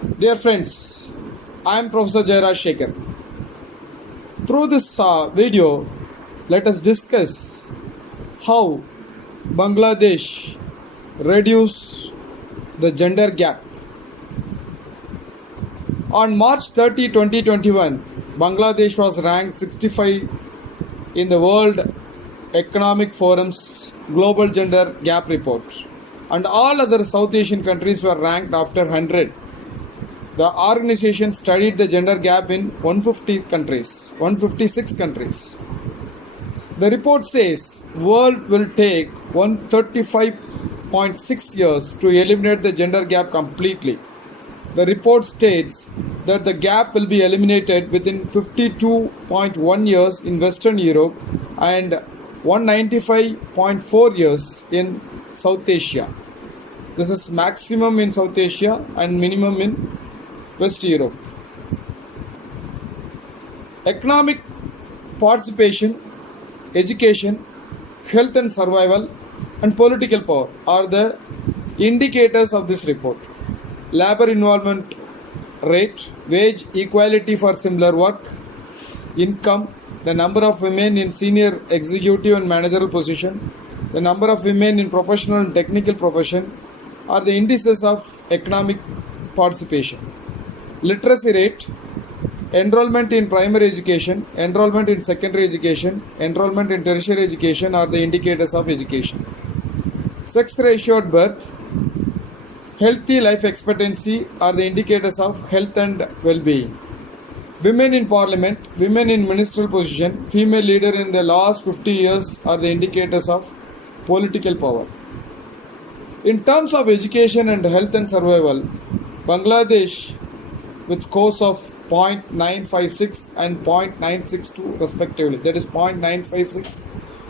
Dear friends, I am Professor Jairaj Shekhar. Through this video, let us discuss how Bangladesh reduce the gender gap. On March 30, 2021, Bangladesh was ranked 65 in the World Economic Forum's Global Gender Gap Report, and all other South Asian countries were ranked after 100. The organization studied the gender gap in 156 countries. The report says world will take 135.6 years to eliminate the gender gap completely. The report states that the gap will be eliminated within 52.1 years in Western Europe and 195.4 years in South Asia. This is maximum in South Asia and minimum in West Europe. Economic participation, education, health and survival, and political power are the indicators of this report. Labor involvement rate, wage equality for similar work, income, the number of women in senior executive and managerial position, the number of women in professional and technical profession are the indices of economic participation. Literacy rate, enrollment in primary education, enrollment in secondary education, enrollment in tertiary education are the indicators of education. Sex ratio at birth, healthy life expectancy are the indicators of health and well-being. Women in parliament, women in ministerial position, female leader in the last 50 years are the indicators of political power. In terms of education and health and survival, Bangladesh with scores of 0.956 and 0.962 respectively, that is 0.956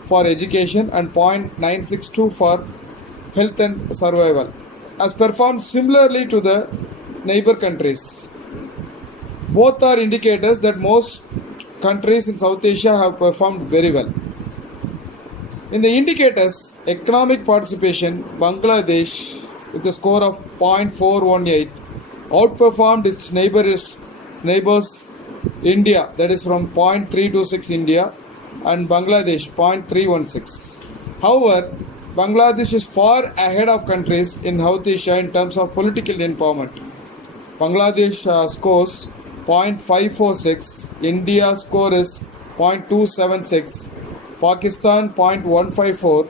for education and 0.962 for health and survival, has performed similarly to the neighbor countries. Both are indicators that most countries in South Asia have performed very well. In the indicators, economic participation, Bangladesh with a score of 0.418 outperformed its neighbors India, that is from 0.326 India, and Bangladesh 0.316. However, Bangladesh is far ahead of countries in South Asia in terms of political empowerment. Bangladesh scores 0.546, India's score is 0.276, Pakistan 0.154,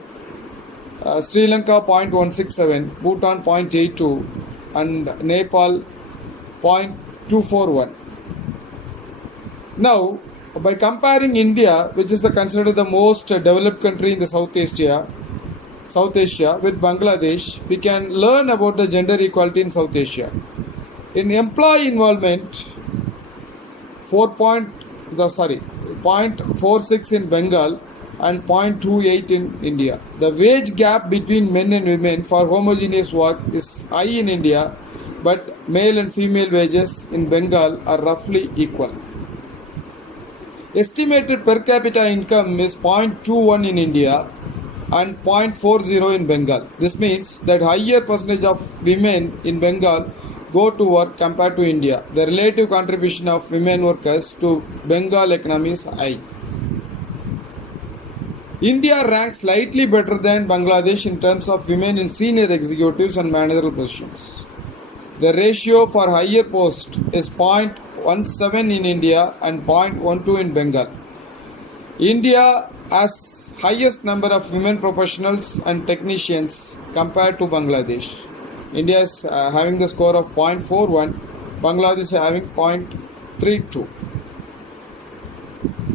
Sri Lanka 0.167, Bhutan 0.82, and Nepal 0.241. Now, by comparing India, which is considered the most developed country in the South Asia, with Bangladesh, we can learn about the gender equality in South Asia. In employee involvement, 0.46 in Bengal and 0.28 in India. The wage gap between men and women for homogeneous work is high in India, but male and female wages in Bengal are roughly equal. Estimated per capita income is 0.21 in India and 0.40 in Bengal. This means that higher percentage of women in Bengal go to work compared to India. The relative contribution of women workers to Bengal economy is high. India ranks slightly better than Bangladesh in terms of women in senior executives and managerial positions. The ratio for higher post is 0.17 in India and 0.12 in Bengal. India has highest number of women professionals and technicians compared to Bangladesh. India is having the score of 0.41, Bangladesh is having 0.32.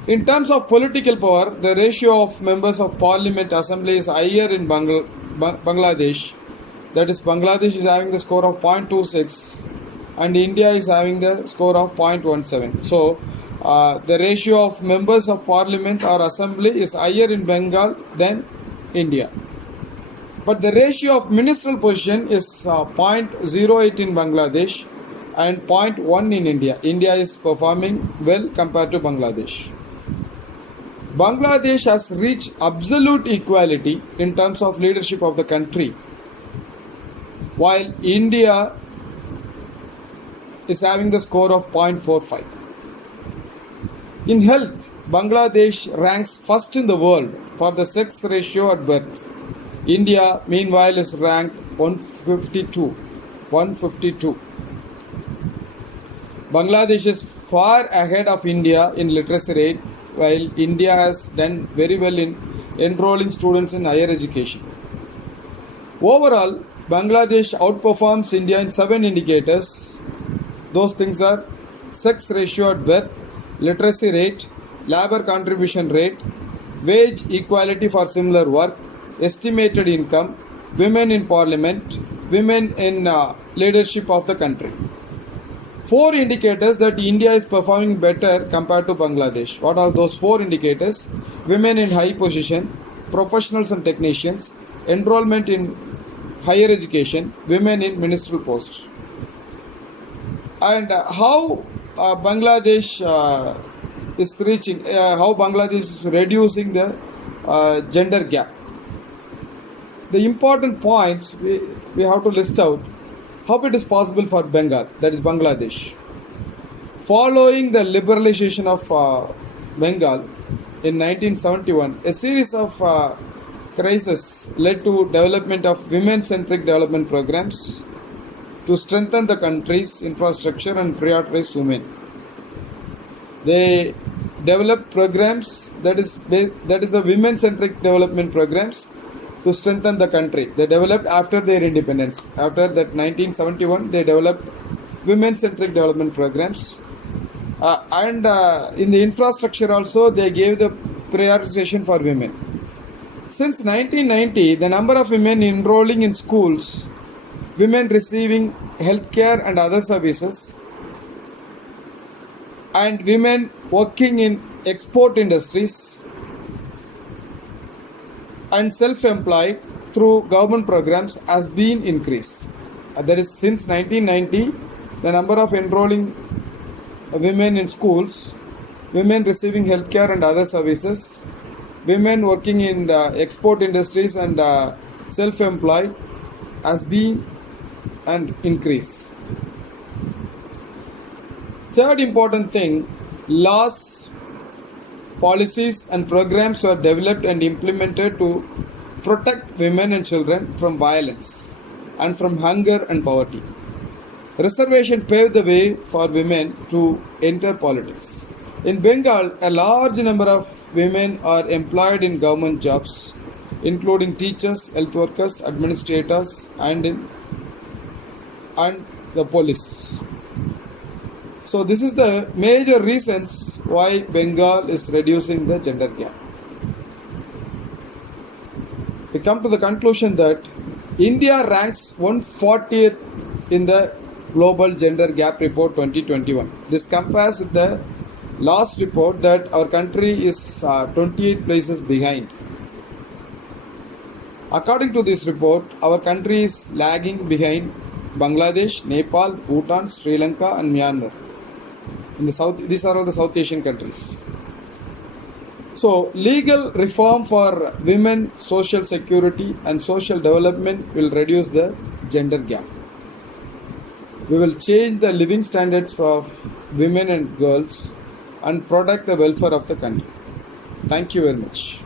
In terms of political power, the ratio of members of parliament assembly is higher in Bangladesh. That is, Bangladesh is having the score of 0.26 and India is having the score of 0.17. So, the ratio of members of parliament or assembly is higher in Bengal than India. But the ratio of ministerial position is 0.08 in Bangladesh and 0.1 in India. India is performing well compared to Bangladesh. Bangladesh has reached absolute equality in terms of leadership of the country, while India is having the score of 0.45. In health, Bangladesh ranks first in the world for the sex ratio at birth. India, meanwhile, is ranked 152. Bangladesh is far ahead of India in literacy rate, while India has done very well in enrolling students in higher education. Overall, Bangladesh outperforms India in 7 indicators. Those things are sex ratio at birth, literacy rate, labor contribution rate, wage equality for similar work, estimated income, women in parliament, women in leadership of the country. 4 indicators that India is performing better compared to Bangladesh. What are those 4 indicators? Women in high position, professionals and technicians, enrollment in higher education, women in ministerial posts. And how Bangladesh is reaching, how Bangladesh is reducing the gender gap. The important points we have to list out how it is possible for Bengal, that is Bangladesh. Following the liberalization of Bengal in 1971, a series of crises led to development of women-centric development programs to strengthen the country's infrastructure and prioritize women. They developed programs that is a women-centric development programs to strengthen the country. They developed after their independence. After that 1971, they developed women-centric development programs. And in the infrastructure also, they gave the prioritization for women. Since 1990, the number of women enrolling in schools, women receiving healthcare and other services, and women working in export industries and self-employed through government programs has been increased. That is, since 1990, the number of enrolling women in schools, women receiving healthcare and other services, women working in the export industries and self-employed has been an increase. Third important thing, laws, policies and programs were developed and implemented to protect women and children from violence and from hunger and poverty. Reservation paved the way for women to enter politics. In Bengal, a large number of women are employed in government jobs, including teachers, health workers, administrators, and the police. So this is the major reasons why Bengal is reducing the gender gap. We come to the conclusion that India ranks 140th in the Global Gender Gap Report 2021. This compares with the last report that our country is 28 places behind. According to this report, our country is lagging behind Bangladesh, Nepal, Bhutan, Sri Lanka and Myanmar. In the South, these are all the South Asian countries. So, legal reform for women, social security and social development will reduce the gender gap. We will change the living standards for women and girls and protect the welfare of the country. Thank you very much.